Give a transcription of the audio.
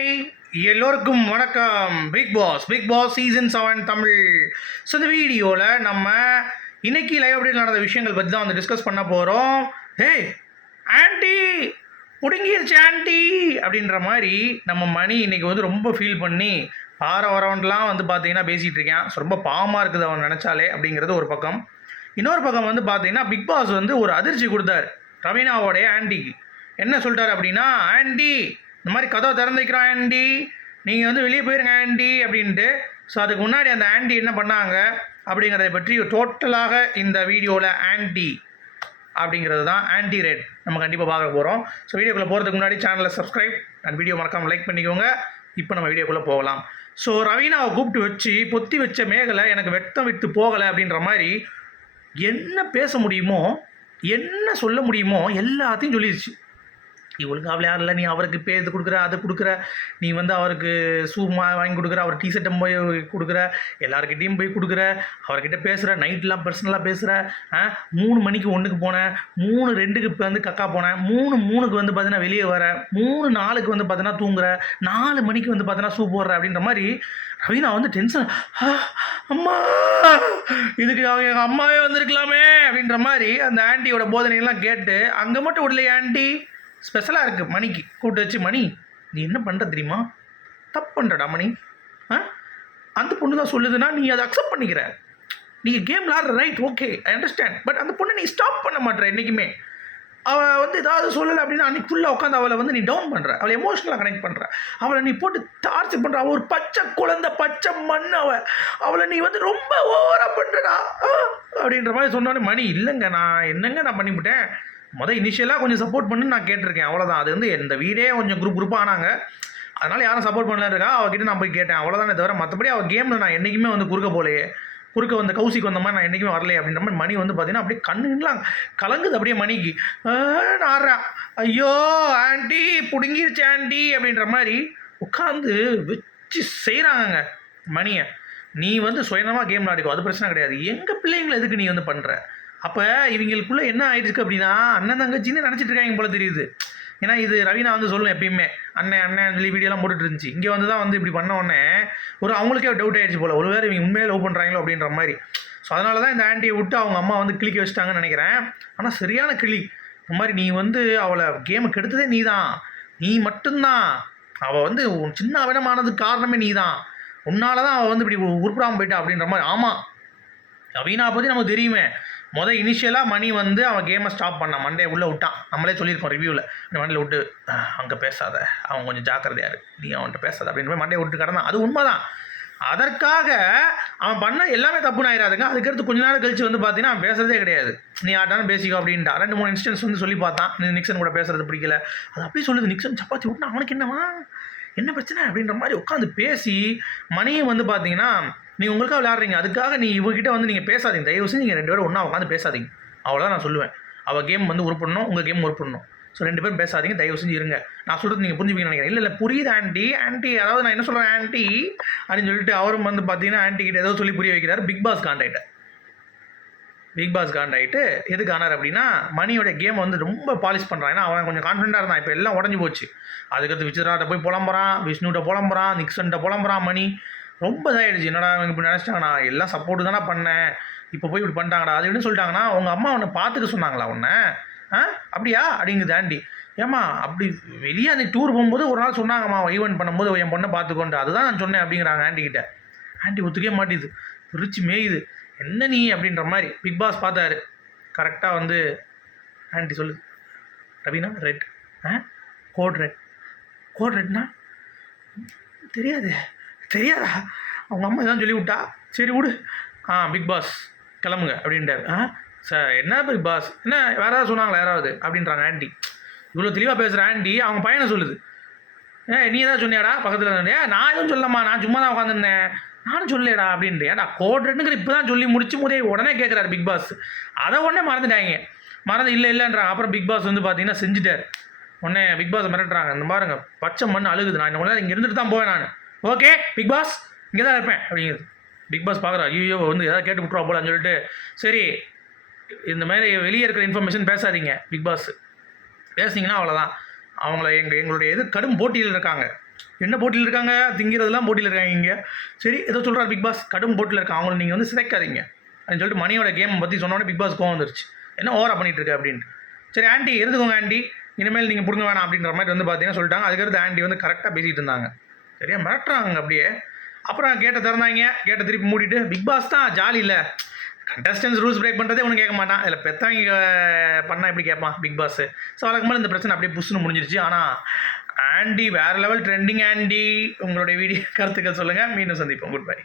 Hi, எல்லோருக்கும் வணக்கம். Bigg Boss season 7 Tamil. So இந்த வீடியோவில் நம்ம இன்னைக்கு லைவ் அப்டேட் நடந்த விஷயங்கள் பற்றி தான் வந்து டிஸ்கஸ் பண்ண போகிறோம். ஹே ஆன்ட்டி பிடுங்கிருச்சு ஆன்ட்டி அப்படின்ற மாதிரி நம்ம மணி இன்னைக்கு வந்து ரொம்ப ஃபீல் பண்ணி வரவுண்டெலாம் வந்து பார்த்தீங்கன்னா பேசிகிட்டு இருக்கேன். ஸோ ரொம்ப பாவமாக இருக்குது அவன் நினச்சாலே அப்படிங்கிறது ஒரு பக்கம். இன்னொரு பக்கம் வந்து பார்த்தீங்கன்னா பிக் பாஸ் வந்து ஒரு அதிர்ச்சி கொடுத்தாரு ரவீனாவோடைய ஆன்ட்டிக்கு. என்ன சொல்லிட்டார் அப்படின்னா, ஆன்ட்டி இந்த மாதிரி கதவை திறந்து வைக்கிறோம் ஆன்ட்டி, நீங்கள் வந்து வெளியே போயிருங்க ஆன்ட்டி அப்படின்ட்டு. ஸோ அதுக்கு முன்னாடி அந்த ஆன்ட்டி என்ன பண்ணாங்க அப்படிங்கிறத பற்றி டோட்டலாக இந்த வீடியோவில் ஆன்ட்டி அப்படிங்கிறது தான் ஆன்ட்டி ரேட் நம்ம கண்டிப்பாக பார்க்க போகிறோம். ஸோ வீடியோக்குள்ளே போகிறதுக்கு முன்னாடி சேனலை சப்ஸ்கிரைப் அண்ட் வீடியோ மறக்காமல் லைக் பண்ணிக்கோங்க. இப்போ நம்ம வீடியோக்குள்ளே போகலாம். ஸோ ரவீனாவை கூப்பிட்டு வச்சு பொத்தி வச்ச மேகலை எனக்கு வெட்டம் விட்டு போகலை அப்படின்ற மாதிரி என்ன பேச முடியுமோ என்ன சொல்ல முடியுமோ எல்லாத்தையும் சொல்லிடுச்சு. இவளுக்கு அவள் யாரில்ல, நீ அவருக்கு பேது கொடுக்குற, அதை கொடுக்குற, நீ வந்து அவருக்கு ஷூ வாங்கி கொடுக்குற, அவர் டிஷர்ட்டை போய் கொடுக்குற, எல்லாருக்கிட்டையும் போய் கொடுக்குற, அவர்கிட்ட பேசுகிற, நைட்லாம் பர்சனலாக பேசுகிற. 3 மணிக்கு 1க்கு போனேன், 3:02க்கு இப்போ வந்து கக்கா போனேன், 3:03க்கு வந்து பார்த்தீங்கன்னா வெளியே வர, 3:04க்கு வந்து பார்த்தீங்கன்னா தூங்குற, 4 மணிக்கு வந்து பார்த்தீங்கன்னா ஷூ போடுற அப்படின்ற மாதிரி ரவீனா வந்து டென்ஷன். அம்மா இதுக்கு அவங்க எங்கள் அம்மாவே வந்திருக்கலாமே அப்படின்ற மாதிரி அந்த ஆன்ட்டியோட போதனையெல்லாம் கேட்டு அங்கே மட்டும் விடலையே ஆன்ட்டி ஸ்பெஷலாக இருக்குது மணிக்கு கூப்பிட்டு வச்சு, மணி நீ என்ன பண்ணுற தெரியுமா, தப்பு பண்ணுறடா மணி. அந்த பொண்ணு தான் சொல்லுதுன்னா நீ அதை அக்செப்ட் பண்ணிக்கிற, நீங்கள் கேம் விளாட்ற right, okay I understand. But அந்த பொண்ணை நீ ஸ்டாப் பண்ண மாட்டேற என்றைக்குமே. அவள் வந்து ஏதாவது சொல்லலை அப்படின்னா அன்றைக்கி ஃபுல்லாக உட்காந்து அவளை வந்து நீ டவுன் பண்ணுற, அவளை எமோஷனலாக கனெக்ட் பண்ணுற, அவளை நீ போட்டு டார்ச்சர் பண்ணுற. அவள் ஒரு பச்சை குழந்தை, பச்சை மண், அவளை நீ வந்து ரொம்ப ஓவராக பண்ணுறடா அப்படின்ற மாதிரி சொன்னோன்னே மணி, இல்லைங்க நான் என்னங்க நான் பண்ணிவிட்டேன், இனிஷியலாக கொஞ்சம் சப்போர்ட் பண்ணு நான் கேட்டிருக்கேன், அவ்வளோதான். அது வந்து இந்த வீடே கொஞ்சம் குரூப்பாக ஆனாங்க, அதனால் யாரும் சப்போர்ட் பண்ணலாம் இருக்கா, அவகிட்ட நான் போய் கேட்டேன், அவ்வளோதானே தவிர மற்றபடி அவள் கேமில் நான் என்றைக்குமே வந்து குறுக்க வந்து கௌசிக்கு வந்த மாதிரி நான் என்றைக்குமே வரலையே அப்படின்ற மாதிரி மணி வந்து பார்த்தீங்கன்னா அப்படியே கண்ணுலாம் கலங்குது அப்படியே மணிக்கு. ஆடுறேன், ஐயோ ஆன்ட்டி பிடுங்கிருச்சு ஆன்ட்டி அப்படின்ற மாதிரி உட்காந்து வச்சு செய்கிறாங்க மணியை. நீ வந்து சுயநமாக கேம் விளாடிக்கோ, அது பிரச்சனை கிடையாது, எங்கள் பிள்ளைங்களை எதுக்கு நீ வந்து பண்ணுற. அப்போ இவங்களுக்குள்ளே என்ன ஆகிடுருக்கு அப்படின்னா அண்ணன் தங்கச்சின்னு நினச்சிட்டு இருக்காங்க போல தெரியுது. ஏன்னா இது ரவீனா வந்து சொல்லும் எப்பயுமே அண்ணன் சொல்லி வீடியோலாம் போட்டுட்டு இருந்துச்சு. இங்கே வந்து தான் வந்து இப்படி பண்ண உடனே அவங்களுக்கே டவுட் ஆகிடுச்சு போல், ஒருவேளை இவங்க உண்மையிலே லவ் பண்ணுறாங்களோ அப்படின்ற மாதிரி. ஸோ அதனால தான் இந்த ஆன்ட்டியை விட்டு அவங்க அம்மா வந்து கிளிக்க வச்சுட்டாங்கன்னு நினைக்கிறேன். ஆனால் சரியான கிளி. இந்த மாதிரி நீ வந்து அவளை கேமை கெடுத்ததே நீ தான், நீ மட்டும்தான். அவள் வந்து சின்ன அவனமானதுக்கு காரணமே நீ தான், உன்னால தான் அவள் வந்து இப்படி உருப்படாமல் போயிட்டா அப்படின்ற மாதிரி. ஆமாம், ரவீனா பற்றி நமக்கு தெரியுமே. இனிஷியலாக மணி வந்து அவன் கேமை ஸ்டாப் பண்ணான், மண்டே உள்ளே விட்டான். நம்மளே சொல்லியிருக்கோம் ரிவ்யூவில், இந்த மண்டையில் விட்டு அங்கே பேசாத, அவன் கொஞ்சம் ஜாக்கிரதையாரு, நீ அவன்கிட்ட பேசாத அப்படின்ற மாதிரி மண்டையை விட்டு கிடந்தான். அது உண்மை தான். அதற்காக அவன் பண்ண எல்லாமே தப்புன்னு ஆயிடாதுங்க. அதுக்கடுத்து கொஞ்ச நேரம் கழிச்சு வந்து பார்த்தீங்கன்னா அவன் பேசுறதே கிடையாது, நீ யார்ட்டாலும் பேசிக்கோ அப்படின்ட்டா. 2-3 இன்ஸ்டன்ஸ் வந்து சொல்லி பார்த்தான், நீ நிக்சன் கூட பேசுறது பிடிக்கல, அது அப்படி சொல்லுது. நிக்சன் சப்பாத்தி விட்டுனா அவனுக்கு என்னவா, என்ன பிரச்சனை அப்படின்ற மாதிரி உட்காந்து பேசி மணியும் வந்து பார்த்தீங்கன்னா நீங்கள் உங்களுக்காக விளையாடுறீங்க, அதுக்காக நீ இவகிட்ட வந்து நீங்கள் பேசாதீங்க, தயவு செஞ்சு நீங்கள் 2 பேரும் ஒன்றா உட்காந்து பேசாதீங்க, அவ்வளோதான் நான் சொல்லுவேன். அவள் கேம் வந்து உருப்படணும், உங்கள் கேம் உருப்படணும். ஸோ 2 பேரும் பேசாதீங்க, தயவு செஞ்சு இருங்க. நான் சொல்கிறது நீங்கள் புரிஞ்சுப்பீங்கன்னு நினைக்கிறேன். இல்லை புரியுது ஆன்ட்டி, அதாவது நான் என்ன சொல்கிறேன் ஆன்ட்டி அப்படின்னு சொல்லிட்டு அவரும் வந்து பார்த்தீங்கன்னா ஆன்ட்டி கிட்ட ஏதோ சொல்லி புரிய வைக்கிறார். பிக் பாஸ் காண்டாயிட்டு எதுக்கு ஆனார் அப்படின்னா மணியோட கேம் வந்து ரொம்ப பாலிஷ் பண்ணுறான். ஏன்னா அவன் கொஞ்சம் கான்ஃபிடண்ட்டாக இருந்தான், இப்போ எல்லாம் உடஞ்சி போச்சு. அதுக்கடுத்து விசித்ராட்ட போய் புலம்புறான், விஷ்ணுகிட்ட புலம்புறான், நிக்சன்கிட்ட புலம்புறான். மணி ரொம்ப இதாகிடுச்சு, என்னடா இவங்க இப்படி நினச்சிட்டாங்கண்ணா, எல்லாம் சப்போர்ட்டு தானே பண்ணேன், இப்போ போய் இப்படி பண்ணிட்டாங்கடா. அது என்ன சொல்லிட்டாங்கன்னா உங்கள் அம்மா உன்னை பார்த்துக்க சொன்னாங்களா உன்னை, அப்படியா அப்படிங்குது ஆண்டி. ஏம்மா அப்படி வெளியே அன்றைக்கி டூர் போகும்போது ஒரு நாள் சொன்னாங்கம்மா ஈவெண்ட் பண்ணும்போது என் பொண்ணை பார்த்துக்கோண்டு, அதுதான் நான் சொன்னேன் அப்படிங்கிறாங்க ஆண்டிக்கிட்ட. ஆண்டி ஒத்துக்கவே மாட்டேது, பிரிச்சு மேயுது, என்ன நீ அப்படின்ற மாதிரி. பிக் பாஸ் பார்த்தாரு, கரெக்டாக வந்து ஆண்டி சொல்லுது, ரவீனா ரெட், கோட் ரெட்னா தெரியாதா, அவங்க அம்மா தான் சொல்லி விட்டா, சரி விடு, பிக் பாஸ் கிளம்புங்க அப்படின்ட்டார். சார் என்ன பிக் பாஸ், என்ன வேறு ஏதாவது சொன்னாங்களா யாராவது அப்படின்றாங்க ஆண்டி. இவ்வளோ தெளிவாக பேசுகிற ஆண்டி அவங்க பையனை சொல்லுது, நீ ஏதாவது சொன்னியாடா பக்கத்தில் இருந்தே, நான் எதுவும் சொல்லம்மா, நான் சும்மா தான் உட்காந்துருந்தேன், நானும் சொல்லலையடா அப்படின்ட்டு. ஏடா கோட் ரெட்டுங்கிற இப்போ தான் சொல்லி முடிச்சு உடனே கேட்குறாரு பிக் பாஸ். அதை உடனே மறந்துட்டாங்க, இல்லைன்றாங்க. அப்புறம் பிக் பாஸ் வந்து பார்த்தீங்கன்னா செஞ்சுட்டார். உடனே பிக் பாஸ் மிரட்டுறாங்க, இந்த பாருங்க பச்சை மண் அழுகுது, நான் இன்னும் இங்கே இருந்துட்டு தான் போவேன், நான் ஓகே பிக் பாஸ் இங்கே தான் இருப்பேன் அப்படிங்கிறது. பிக் பாஸ் பார்க்குறா, ஐயோ வந்து எதாவது கேட்டு விட்ருவா போலான்னு சொல்லிட்டு, சரி இந்த மாதிரி வெளியே இருக்கிற இன்ஃபர்மேஷன் பேசாதீங்க, பிக் பாஸ் பேசிங்கன்னா அவ்வளோதான், அவங்கள எங்களுடைய கடும் போட்டியில் இருக்காங்க, என்ன போட்டியில் இருக்காங்க, திங்கிறதுலாம் போட்டியில் இருக்காங்க இங்கே. சரி ஏதோ சொல்கிறார் பிக் பாஸ், கடும் போட்டியில் இருக்காங்க, அவங்களை நீங்கள் வந்து சிதைக்காதீங்க அப்படின்னு சொல்லிட்டு மணியோட கேம் பற்றி சொன்னோன்னே பிக் பாஸ் கோவம் வந்துருச்சு. என்ன ஓவரா பண்ணிட்டு இருக்க அப்படின்ட்டு. சரி ஆண்டி இருந்துக்கோங்க ஆண்டி, இனிமேல் நீங்கள் பிடுங்க வேணாம் அப்படின்ற மாதிரி வந்து பார்த்தீங்கன்னா சொல்லிட்டாங்க. அதுக்கடுத்து ஆண்டி வந்து கரெக்டாக பேசிகிட்டு இருந்தாங்க. சரியா மிரட்டுறாங்க அப்படியே. அப்புறம் கேட்டை திறந்தாங்க, கேட்டை திருப்பி மூடிட்டு பிக் பாஸ் தான் ஜாலி இல்லை, கண்டஸ்டன்ஸ் ரூல்ஸ் பிரேக் பண்ணுறதே ஒன்றும் கேட்க மாட்டான், இல்லை பெற்றவங்க பண்ணால் எப்படி கேட்பான் பிக் பாஸ். ஸோ அதுக்கு மேலே இந்த பிரச்சனை அப்படியே புஷ்னு முடிஞ்சிருச்சு. ஆனால் ஆண்டி வேறு லெவல் ட்ரெண்டிங் ஆண்டி. உங்களுடைய வீடியோ கருத்துக்கள் சொல்லுங்கள். மீண்டும் சந்திப்போம். Good bye.